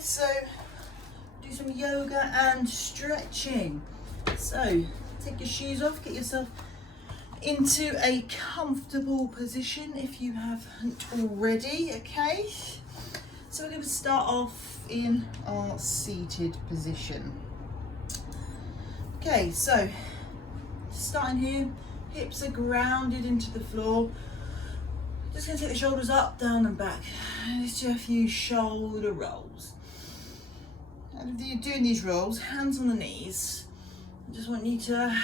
so do some yoga and stretching. So take your shoes off, get yourself into a comfortable position if you haven't already, okay? So we're going to start off in our seated position. Okay, so starting here, hips are grounded into the floor. Just going to take the shoulders up, down and back. Just do a few shoulder rolls. And if you're doing these rolls, hands on the knees. I just want you to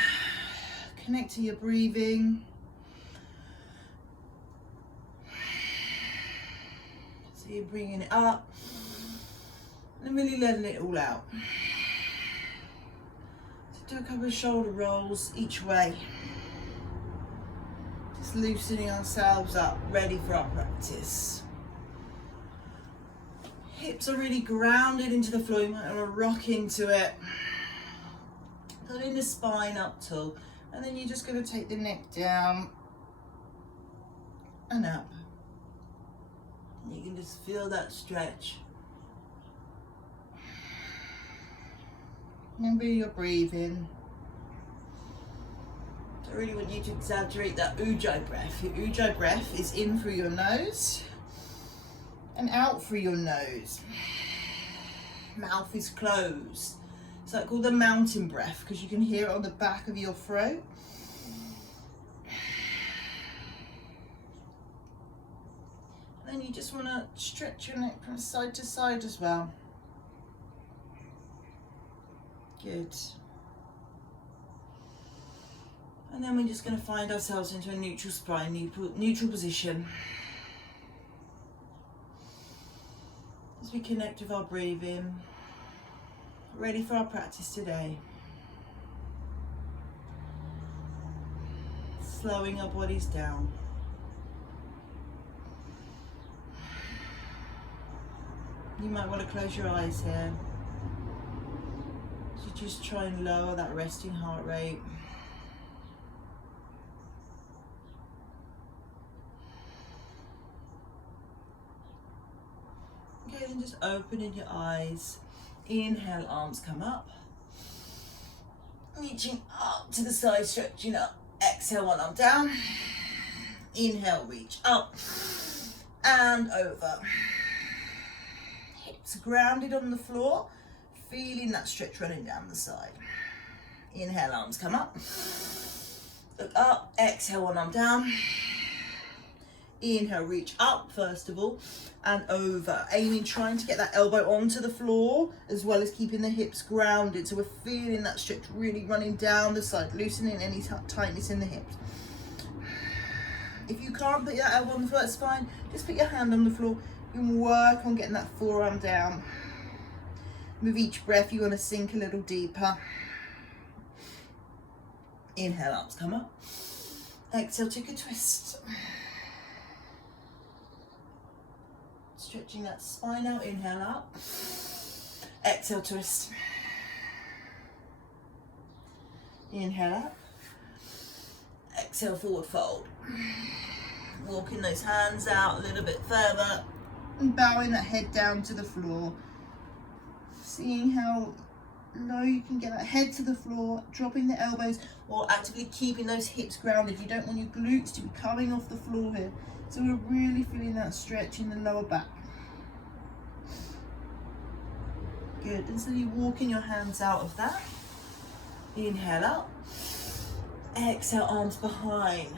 connect to your breathing. So you're bringing it up and really letting it all out. So do a couple of shoulder rolls each way. Just loosening ourselves up, ready for our practice. Hips are really grounded into the floor. You might want to rock into it. Pulling the spine up tall. And then you're just going to take the neck down and up. And you can just feel that stretch. Remember your breathing. I really want you to exaggerate that Ujjayi breath. Your Ujjayi breath is in through your nose and out through your nose. Mouth is closed. It's like called the mountain breath because you can hear it on the back of your throat. And then you just want to stretch your neck from side to side as well. Good. And then we're just going to find ourselves into a neutral spine, neutral position. As we connect with our breathing. Ready for our practice today. Slowing our bodies down. You might want to close your eyes here. So just try and lower that resting heart rate. Okay, then just opening your eyes. Inhale, arms come up. Reaching up to the side, stretching up. Exhale, one arm down. Inhale, reach up and over. Hips grounded on the floor. Feeling that stretch running down the side. Inhale, arms come up. Look up. Exhale, one arm down. Inhale, reach up first of all and over. Aiming, trying to get that elbow onto the floor as well as keeping the hips grounded. So we're feeling that stretch really running down the side, loosening any tightness in the hips. If you can't put that elbow on the floor, that's fine. Just put your hand on the floor. You can work on getting that forearm down. With each breath, you want to sink a little deeper. Inhale, arms come up. Exhale, take a twist. Stretching that spine out, inhale up. Exhale, twist. Inhale up. Exhale, forward fold. Walking those hands out a little bit further and bowing that head down to the floor. Seeing how low you can get that head to the floor, dropping the elbows while actively keeping those hips grounded. You don't want your glutes to be coming off the floor here. So we're really feeling that stretch in the lower back. Good, and so you're walking your hands out of that. Inhale up. Exhale, arms behind.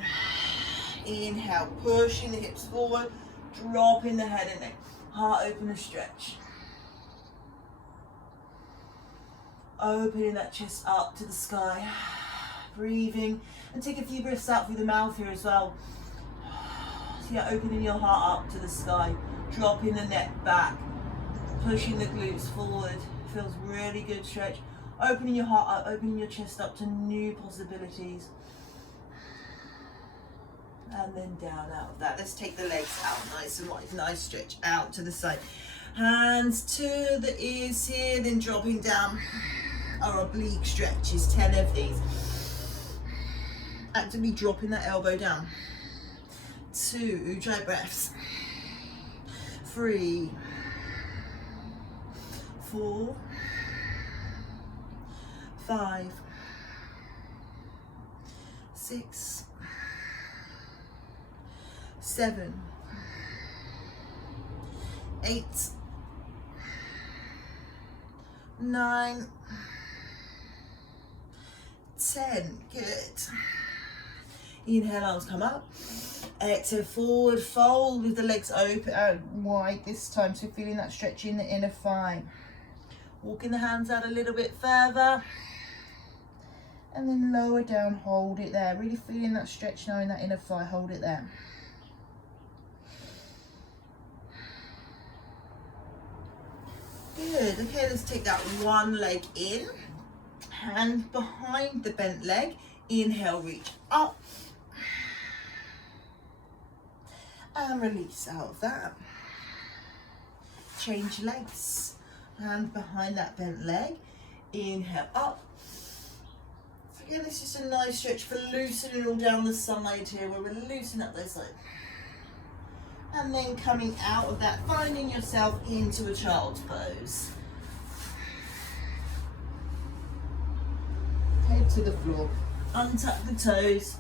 Inhale, pushing the hips forward, dropping the head and neck. Heart open and stretch. Opening that chest up to the sky. Breathing, and take a few breaths out through the mouth here as well. So you're opening your heart up to the sky, dropping the neck back. Pushing the glutes forward, feels really good stretch. Opening your heart up, opening your chest up to new possibilities. And then down out of that. Let's take the legs out nice and wide, nice stretch out to the side. Hands to the ears here, then dropping down. Our oblique stretches, 10 of these. Actively dropping that elbow down. 2 Ujjayi breaths. 3. 4, 5, 6, 7, 8, 9, 10. Good. Inhale, arms come up. Exhale, forward fold with the legs open and wide this time. So feeling that stretch in the inner thigh. Walking the hands out a little bit further. And then lower down, hold it there. Really feeling that stretch now in that inner thigh. Hold it there. Good. Okay, let's take that one leg in. Hand behind the bent leg. Inhale, reach up. And release out of that. Change legs. Hand behind that bent leg. Inhale up. Again, it's just a nice stretch for loosening all down the side here, where we're loosening up those sides. And then coming out of that, finding yourself into a child's pose. Head to the floor. Untuck the toes.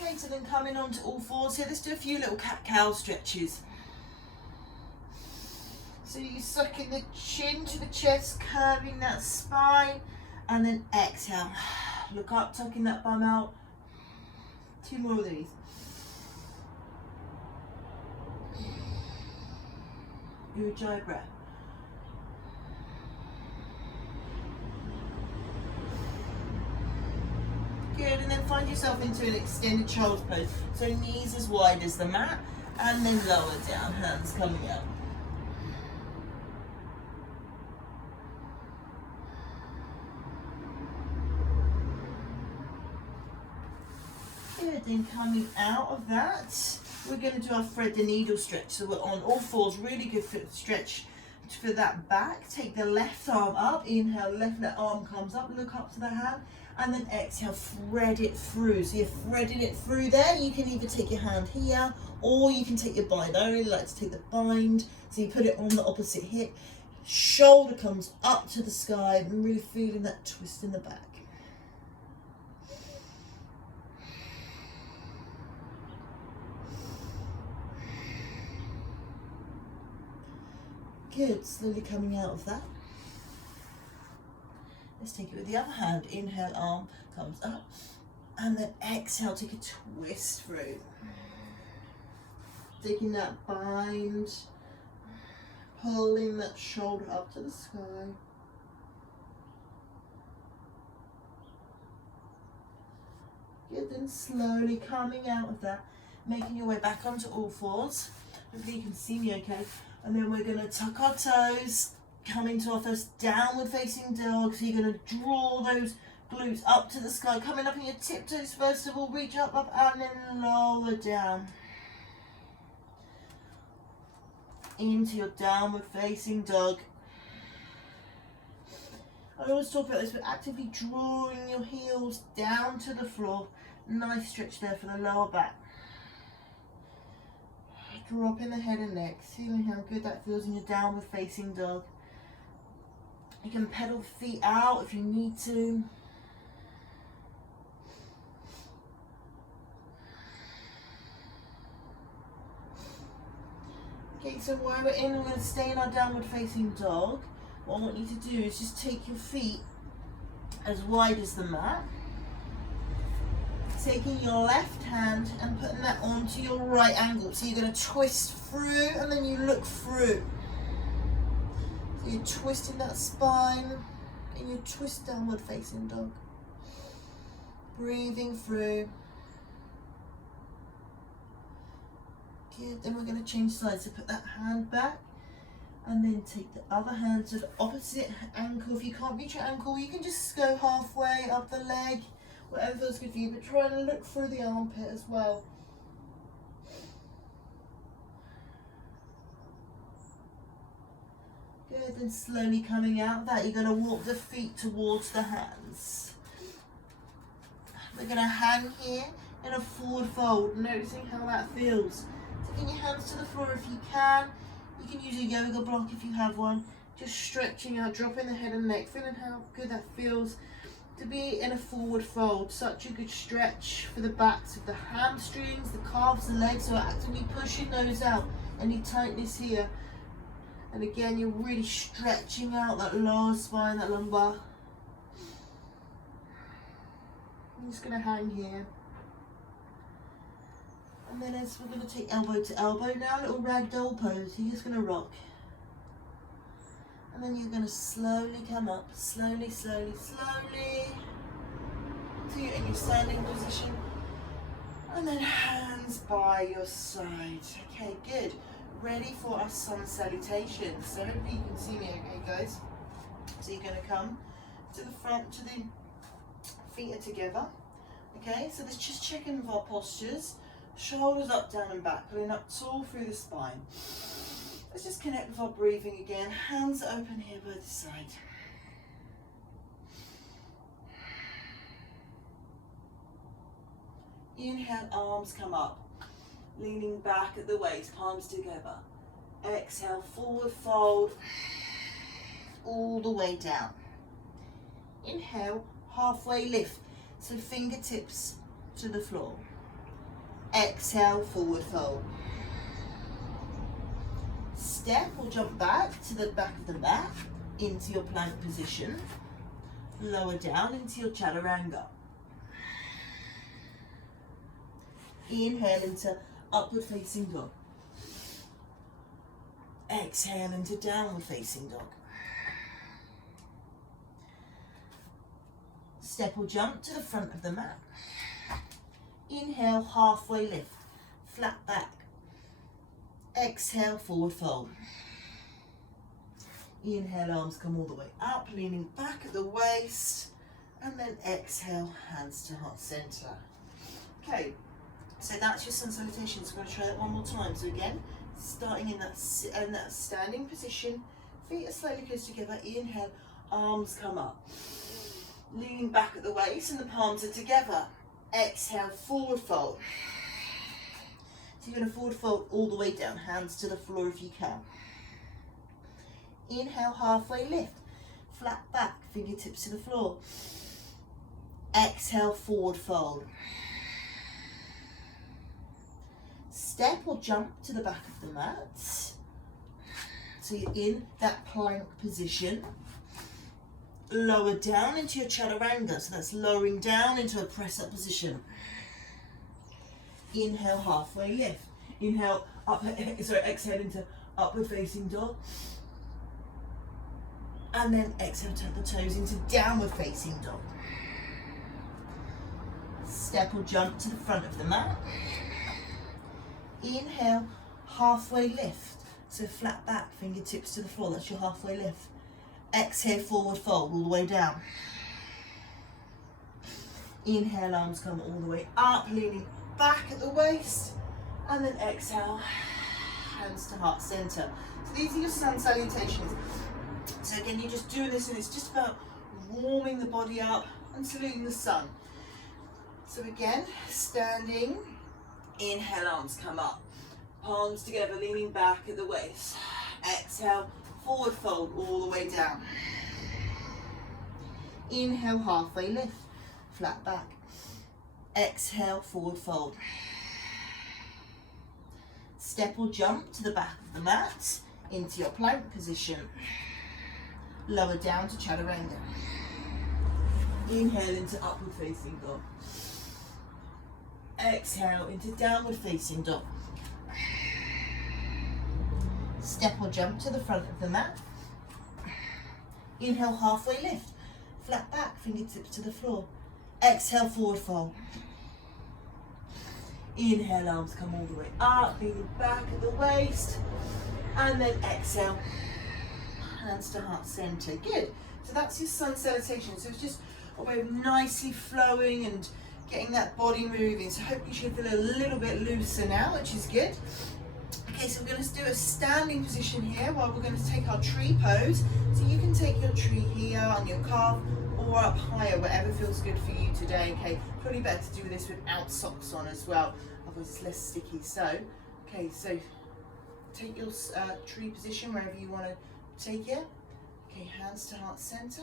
Okay, so then coming onto all fours here, let's do a few little cat-cow stretches. So you suck in the chin to the chest, curving that spine, and then exhale. Look up, tucking that bum out. 2 more of these. Ujjayi breath. Good, and then find yourself into an extended child's pose. So knees as wide as the mat, and then lower down, hands coming out. Good, then coming out of that, we're going to do our thread the needle stretch. So we're on all fours, really good for stretch for that back. Take the left arm up, inhale, left arm comes up, look up to the hand, and then exhale, thread it through. So you're threading it through there. You can either take your hand here, or you can take your bind. I really like to take the bind. So you put it on the opposite hip, shoulder comes up to the sky, and really feeling that twist in the back. Good, slowly coming out of that. Let's take it with the other hand. Inhale, arm comes up. And then exhale, take a twist through. Taking that bind. Pulling that shoulder up to the sky. Good, then slowly coming out of that. Making your way back onto all fours. Hopefully you can see me okay. And then we're going to tuck our toes, come into our first downward facing dog. So you're going to draw those glutes up to the sky, coming up in your tiptoes first of all, reach up, and then lower down. Into your downward facing dog. I always talk about this, but actively drawing your heels down to the floor. Nice stretch there for the lower back. Dropping the head and neck, feeling how good that feels in your downward facing dog. You can pedal the feet out if you need to. Okay, so while we're in, we're going to stay in our downward facing dog. What I want you to do is just take your feet as wide as the mat. Taking your left hand and putting that onto your right ankle. So you're going to twist through and then you look through. So you're twisting that spine and you twist downward facing dog. Breathing through. Good, then we're going to change sides. So put that hand back and then take the other hand to the opposite ankle. If you can't reach your ankle, you can just go halfway up the leg. Whatever feels good for you, but try and look through the armpit as well. Good, then slowly coming out of that, you're going to walk the feet towards the hands. We're going to hang here, in a forward fold, noticing how that feels. Taking your hands to the floor if you can. You can use a yoga block if you have one. Just stretching out, dropping the head and neck, feeling how good that feels to be in a forward fold. Such a good stretch for the backs of the hamstrings, the calves, the legs. So actively pushing those out. Any tightness here. And again, you're really stretching out that lower spine, that lumbar. I'm just going to hang here. And then as we're going to take elbow to elbow now, little ragdoll pose. You're just going to rock. And then you're going to slowly come up, slowly, slowly, slowly, until you're in your standing position. And then hands by your side. Okay, good. Ready for our sun salutation. So hopefully you can see me okay, guys. So you're going to come to the front, to the feet are together. Okay, so let's just check in with our postures. Shoulders up, down and back, pulling up tall through the spine. Let's just connect with our breathing again. Hands are open here by the side. Inhale, arms come up. Leaning back at the waist, palms together. Exhale, forward fold. All the way down. Inhale, halfway lift. So fingertips to the floor. Exhale, forward fold. Step or jump back to the back of the mat into your plank position. Lower down into your chaturanga. Inhale into upward facing dog. Exhale into downward facing dog. Step or jump to the front of the mat. Inhale, halfway lift, flat back. Exhale, forward fold. Inhale, arms come all the way up, leaning back at the waist. And then exhale, hands to heart center. Okay, so that's your sun salutation. So I'm going to try that one more time. So again, starting in that standing position, feet are slightly close together. Inhale, arms come up. Leaning back at the waist and the palms are together. Exhale, forward fold. So you're going to forward fold all the way down, hands to the floor if you can. Inhale, halfway lift, flat back, fingertips to the floor. Exhale, forward fold. Step or jump to the back of the mat. So you're in that plank position. Lower down into your chaturanga, so that's lowering down into a press-up position. Inhale, halfway lift. Inhale, exhale into upward facing dog. And then exhale, tuck the toes into downward facing dog. Step or jump to the front of the mat. Inhale, halfway lift. So flat back, fingertips to the floor, that's your halfway lift. Exhale, forward fold all the way down. Inhale, arms come all the way up, leaning back at the waist. And then exhale, hands to heart center. So these are your sun salutations. So again, you're just doing this and it's just about warming the body up and saluting the sun. So again, standing, inhale, arms come up. Palms together, leaning back at the waist. Exhale, forward fold all the way down. Inhale, halfway lift, flat back. Exhale, forward fold. Step or jump to the back of the mat into your plank position. Lower down to chaturanga. Inhale into upward facing dog. Exhale into downward facing dog. Step or jump to the front of the mat. Inhale, halfway lift, flat back, fingertips to the floor. Exhale, forward fold. Inhale, arms come all the way up, leaning back at the waist. And then exhale, hands to heart center. Good. So that's your sun salutation. So it's just a way of nicely flowing and getting that body moving. So I hope you should feel a little bit looser now, which is good. Okay, so we're going to do a standing position here while we're going to take our tree pose. So you can take your tree here on your calf or up higher, whatever feels good for you today. Okay, probably better to do this without socks on as well, otherwise it's less sticky. So, okay, so take your tree position wherever you want to take it. Okay, hands to heart center.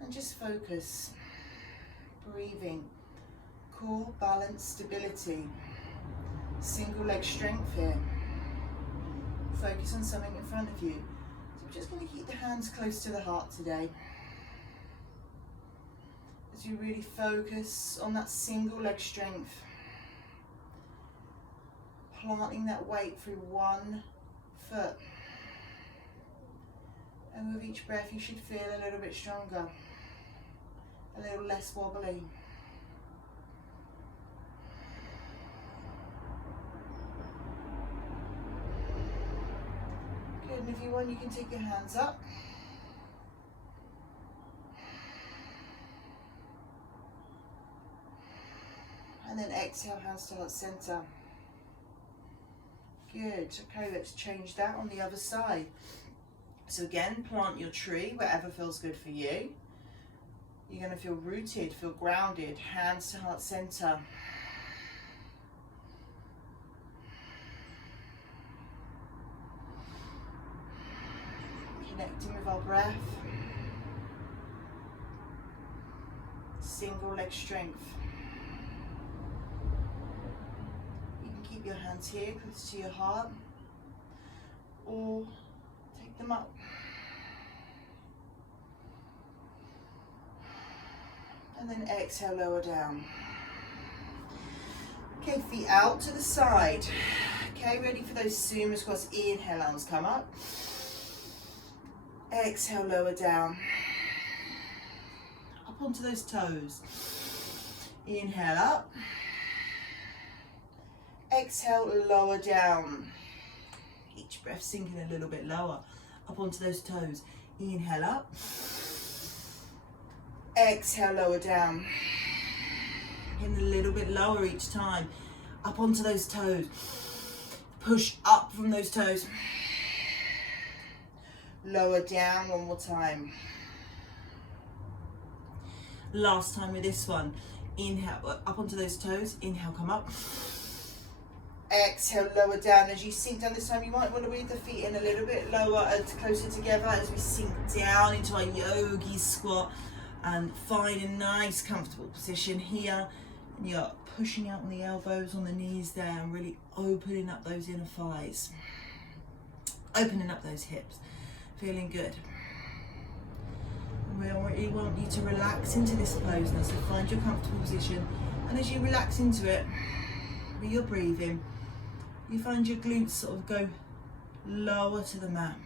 And just focus. Breathing. Core, balance, stability. Single leg strength here. Focus on something in front of you. So we're just going to keep the hands close to the heart today. As you really focus on that single leg strength. Planting that weight through one foot. And with each breath you should feel a little bit stronger, a little less wobbly. Good, and if you want you can take your hands up. And then exhale, hands to heart center. Good, okay, let's change that on the other side. So again, plant your tree wherever feels good for you. You're going to feel rooted, feel grounded, hands to heart center. Connecting with our breath. Single leg strength. You can keep your hands here close to your heart, or take them up. And then exhale, lower down. Okay, feet out to the side. Okay, ready for those sumo squats. Inhale, arms come up. Exhale, lower down. Up onto those toes. Inhale up. Exhale, lower down. Each breath sinking a little bit lower. Up onto those toes. Inhale up. Exhale, lower down. Getting a little bit lower each time. Up onto those toes. Push up from those toes. Lower down one more time. Last time with this one. Inhale, up onto those toes. Inhale, come up. Exhale, lower down. As you sink down this time, you might want to weave the feet in a little bit lower and closer together as we sink down into our yogi squat. And find a nice comfortable position here. And you're pushing out on the elbows, on the knees there, and really opening up those inner thighs. Opening up those hips. Feeling good. And we really want you to relax into this pose now. So find your comfortable position. And as you relax into it, with your breathing, you find your glutes sort of go lower to the mat.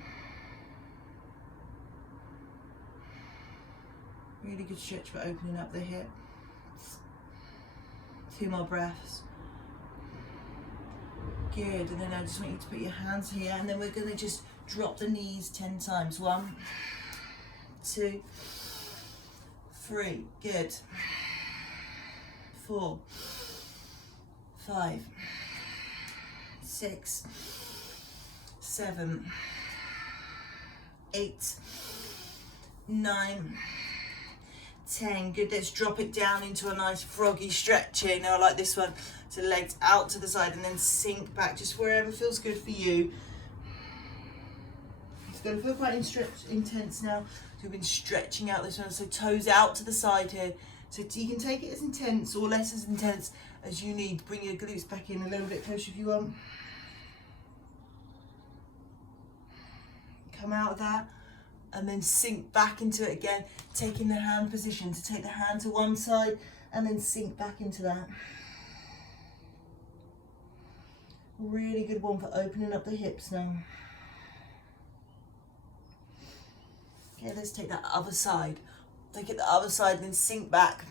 Really good stretch for opening up the hips. 2 more breaths. Good, and then I just want you to put your hands here, and then we're going to just drop the knees 10 times. 1, 2, 3. Good. 4, 5, 6, 7, 8, 9, 10. Good, let's drop it down into a nice froggy stretch here. Now I like this one. So legs out to the side and then sink back just wherever feels good for you. It's going to feel quite intense now. So we've been stretching out this one. So toes out to the side here. So you can take it as intense or less as intense as you need. Bring your glutes back in a little bit closer if you want. Come out of that. And then sink back into it again, taking the hand position to take the hand to one side and then sink back into that. Really good one for opening up the hips now. Okay, let's take that other side. Take it the other side and then sink back.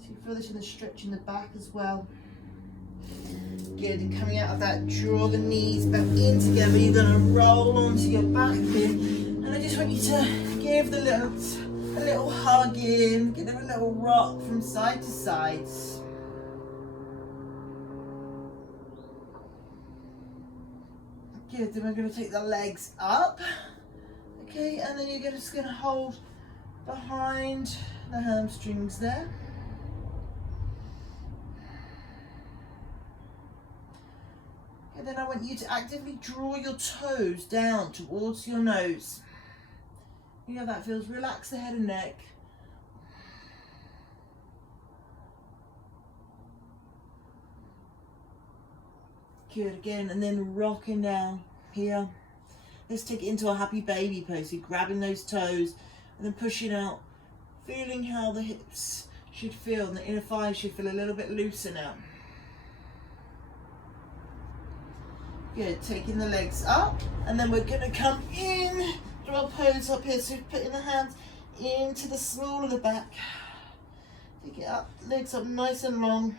So you feel this in the stretch in the back as well. Good, and coming out of that, draw the knees back in together. You're going to roll onto your back here, and I just want you to give a little hug in, give them a little rock from side to side. Good, then we're going to take the legs up. Okay, and then you're just going to hold behind the hamstrings there. And then I want you to actively draw your toes down towards your nose. You know how that feels? Relax the head and neck. Good, again, and then rocking down here. Let's take it into a happy baby pose. So grabbing those toes and then pushing out, feeling how the hips should feel and the inner thighs should feel a little bit looser now. Good, taking the legs up, and then we're gonna come in to our pose up here. So putting the hands into the small of the back. Take it up, legs up nice and long.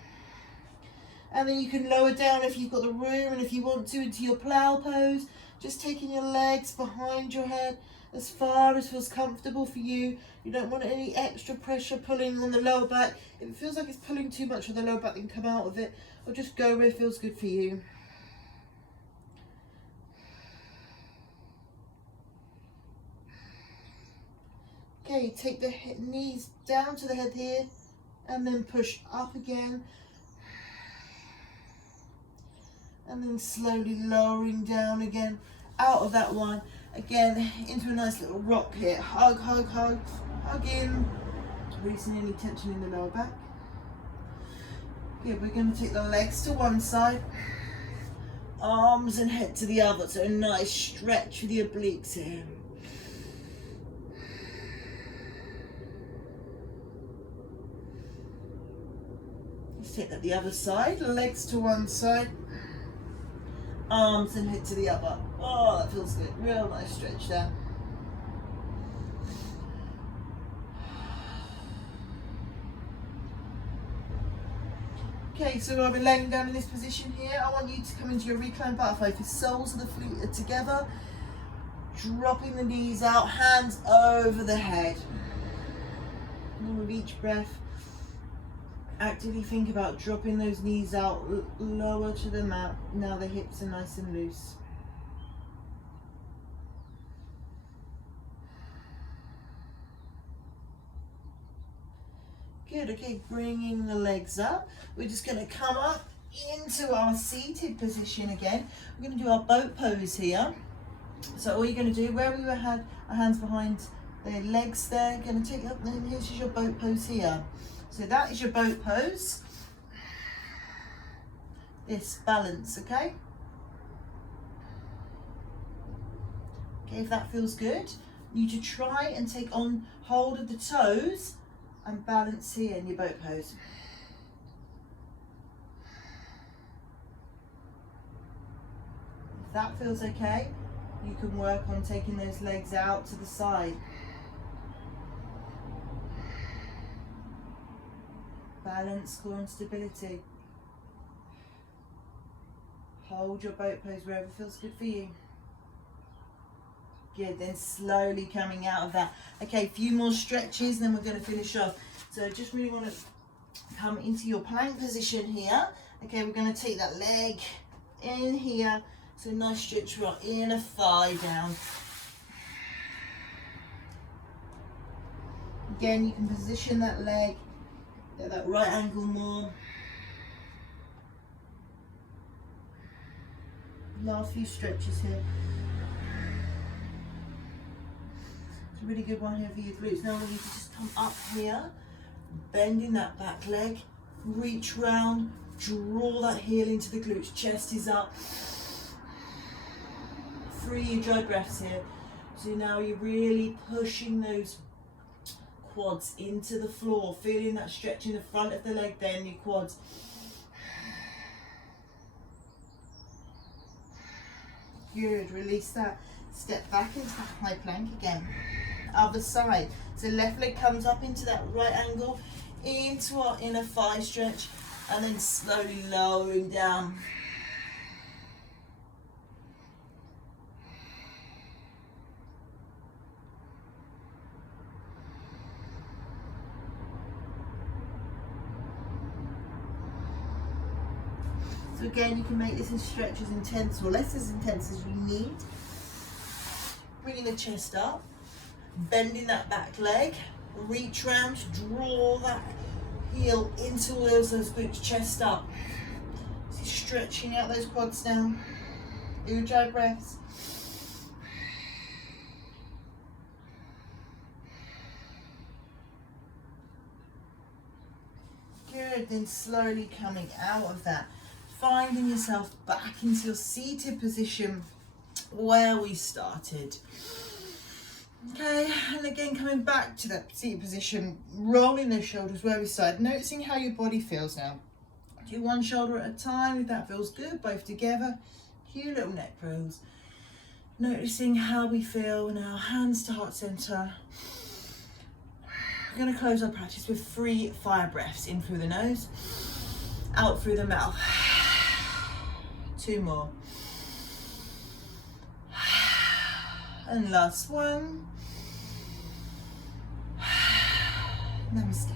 And then you can lower down if you've got the room, and if you want to, into your plow pose. Just taking your legs behind your head as far as feels comfortable for you. You don't want any extra pressure pulling on the lower back. If it feels like it's pulling too much on the lower back, then come out of it, or just go where it feels good for you. Okay, take the knees down to the head here, and then push up again. And then slowly lowering down again, out of that one. Again, into a nice little rock here. Hug, hug, hug, hug in. Releasing any tension in the lower back. Good, we're going to take the legs to one side. Arms and head to the other. So a nice stretch for the obliques here. Let's take that the other side. Legs to one side. Arms and head to the other. Oh, that feels good. Real nice stretch there. Okay, so while we're laying down in this position here, I want you to come into your reclined butterfly. If the soles of the feet are together, dropping the knees out, hands over the head. And with each breath, actively think about dropping those knees out lower to the mat. Now the hips are nice and loose. Good, okay, bringing the legs up. We're just going to come up into our seated position again. We're going to do our boat pose here. So all you're going to do, where we had our hands behind the legs there, going to take up, and here's your boat pose here. So that is your boat pose. This balance, okay? Okay, if that feels good, you need to try and take on hold of the toes and balance here in your boat pose. If that feels okay, you can work on taking those legs out to the side. Balance, core and stability. Hold your boat pose wherever feels good for you. Good, then slowly coming out of that. Okay, a few more stretches, then we're going to finish off. So just really want to come into your plank position here. Okay, we're going to take that leg in here. So nice stretch right inner thigh down. Again, you can position that leg at that right angle more. Last few stretches here. It's a really good one here for your glutes. Now I want you to just come up here, bending that back leg, reach round, draw that heel into the glutes, chest is up. Free your dry breaths here. So now you're really pushing those quads into the floor, feeling that stretch in the front of the leg there in your quads. Good, release that. Step back into that high plank again. Other side. So left leg comes up into that right angle, into our inner thigh stretch, and then slowly lowering down. So again, you can make this stretch as intense or less as intense as you need. Bringing the chest up, bending that back leg, reach round, draw that heel into all those glutes, chest up. So stretching out those quads now. Ujjayi breaths. Good, then slowly coming out of that, finding yourself back into your seated position where we started. Okay, and again coming back to that seated position, rolling those shoulders where we started, noticing how your body feels now. Do one shoulder at a time if that feels good, both together. Cute little neck rolls. Noticing how we feel now, hands to heart center. We're going to close our practice with 3 fire breaths, in through the nose, out through the mouth. 2 more. And last one. Namaste.